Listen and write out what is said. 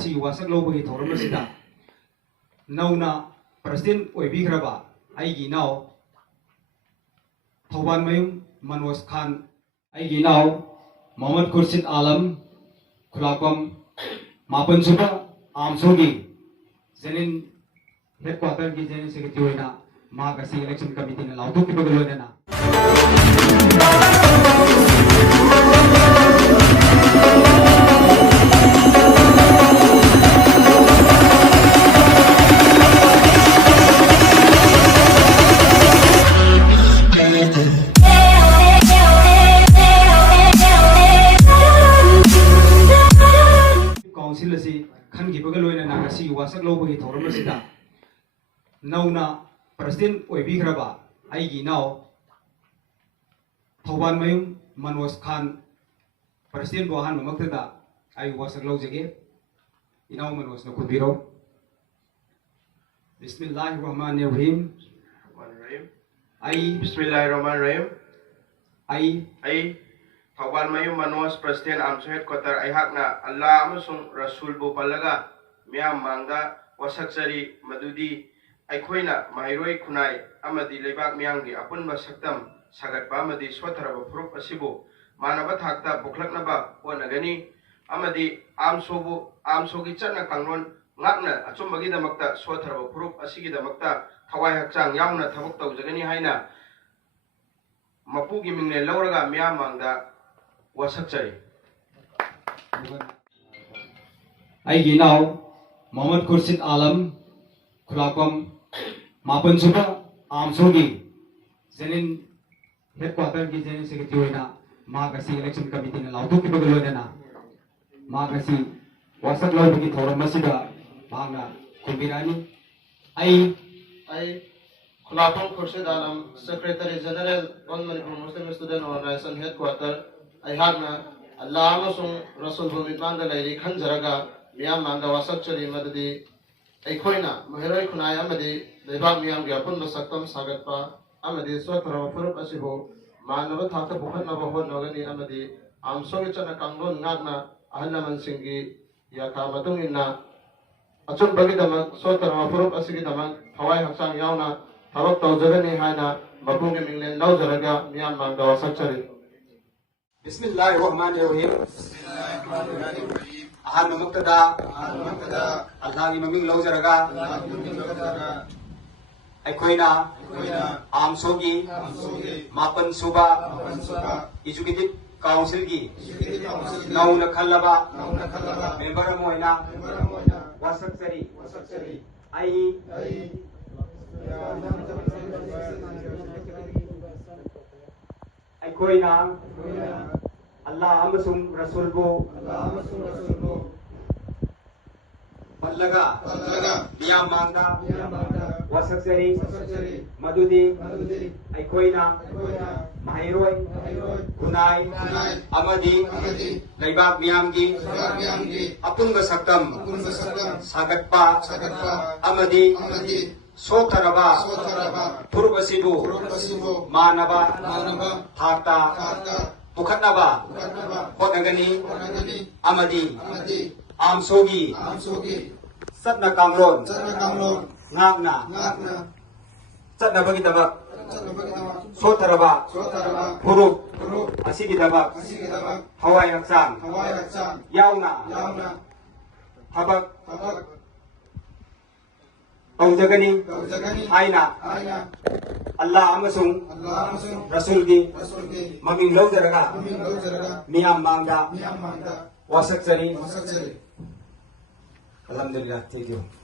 ngasi wasak lobagi thoram asida nauna president oibigraba aigi naw Thauban Mayum Manoj Khan aigi naw Mohammad Khurshid Alam Khulakom Mapan Suba Amsogi Zenin headquarter ki Zenin secretary na Mahakasi election committee na lautu ki bagalo na council asi khan gi bagalo na ngasi wasak lobagi thoram asida nauna president oibigraba aigi naw Thauban Mayum Manoj Khan president bohan mamaktada ai wasak lojage inaw Manoj na khubiro Bismillahirrahmanirrahim ai Bismillahirrahmanirrahim ai Thauban Mayum Manoj President Amso Headquarter Aihakna Allah amasung Rasul bu palaga miyam mangda wasaksari madudi aikoina mahiroi khunai amadi lebak miyamgi apunba saktam sagatpa amadi swatharaba phurup asibu manaba thakta buklaknaba onagani amadi amsogi chatna kanglon ngakna achumbagi damakta swatharaba phurup asigi damakta thawai hakchang yauna thabak tawjagani haina mapugi mingne lauraga miyam mangda wasaksari aigi naw Mohammad Khurshid Alam Khulakom Mapan Suba Amsogi Zenin headquarter ki Zenin secretary na Mahakasi election committee na lautu ki bagalo na Mahakasi wasak lobagi thoram asida bangna kumbirani ai Khulakom Khurshid Alam Secretary General on Manipur Muslim Student Organization Headquarter Aihakna Allah amasung Rasul Bumidmanda Lairi Khanjaraga miyam mangda wasakchari madadi aikoina mahiroi khunai amadi lebak miyam gi apun masaktam sagatpa amadi swatharaba phurup asibo manaba thakta bukhatnaba hotnagani amadi amsogi chana kanglon ngakna ahalaman singgi yakha matung inna achun bagi damak swatharaba phurup asigi damak thawai hakchang yauna thabak tawjagani haina mapungge minglen laujaraga miyam mangda wasakchari Bismillahirrahmanirrahim ahan mamaktada Allah gi maming laujaraga aikoina amsogi mapan suba executive council gi nauna khallaba member moina wasaksari ai aikoina Allah amasung Rasul bu pallaga miyam mangda wasaksari madudi aikoina mahiroi kunai amadi leibak miyamgi apunga saktam sagatpa amadi sotharaba purubasibu manaba thakta bukhatnaba hotnagani amadi amsogi satna kanglon ngakna chatnabagi dabak sotharaba phurup asigi dabak hawai hakchang yauna thabak tawjagani haina Allah amasung Rasul gi maming laujaraga miyam mangda wasaksari alhamdulillah thank you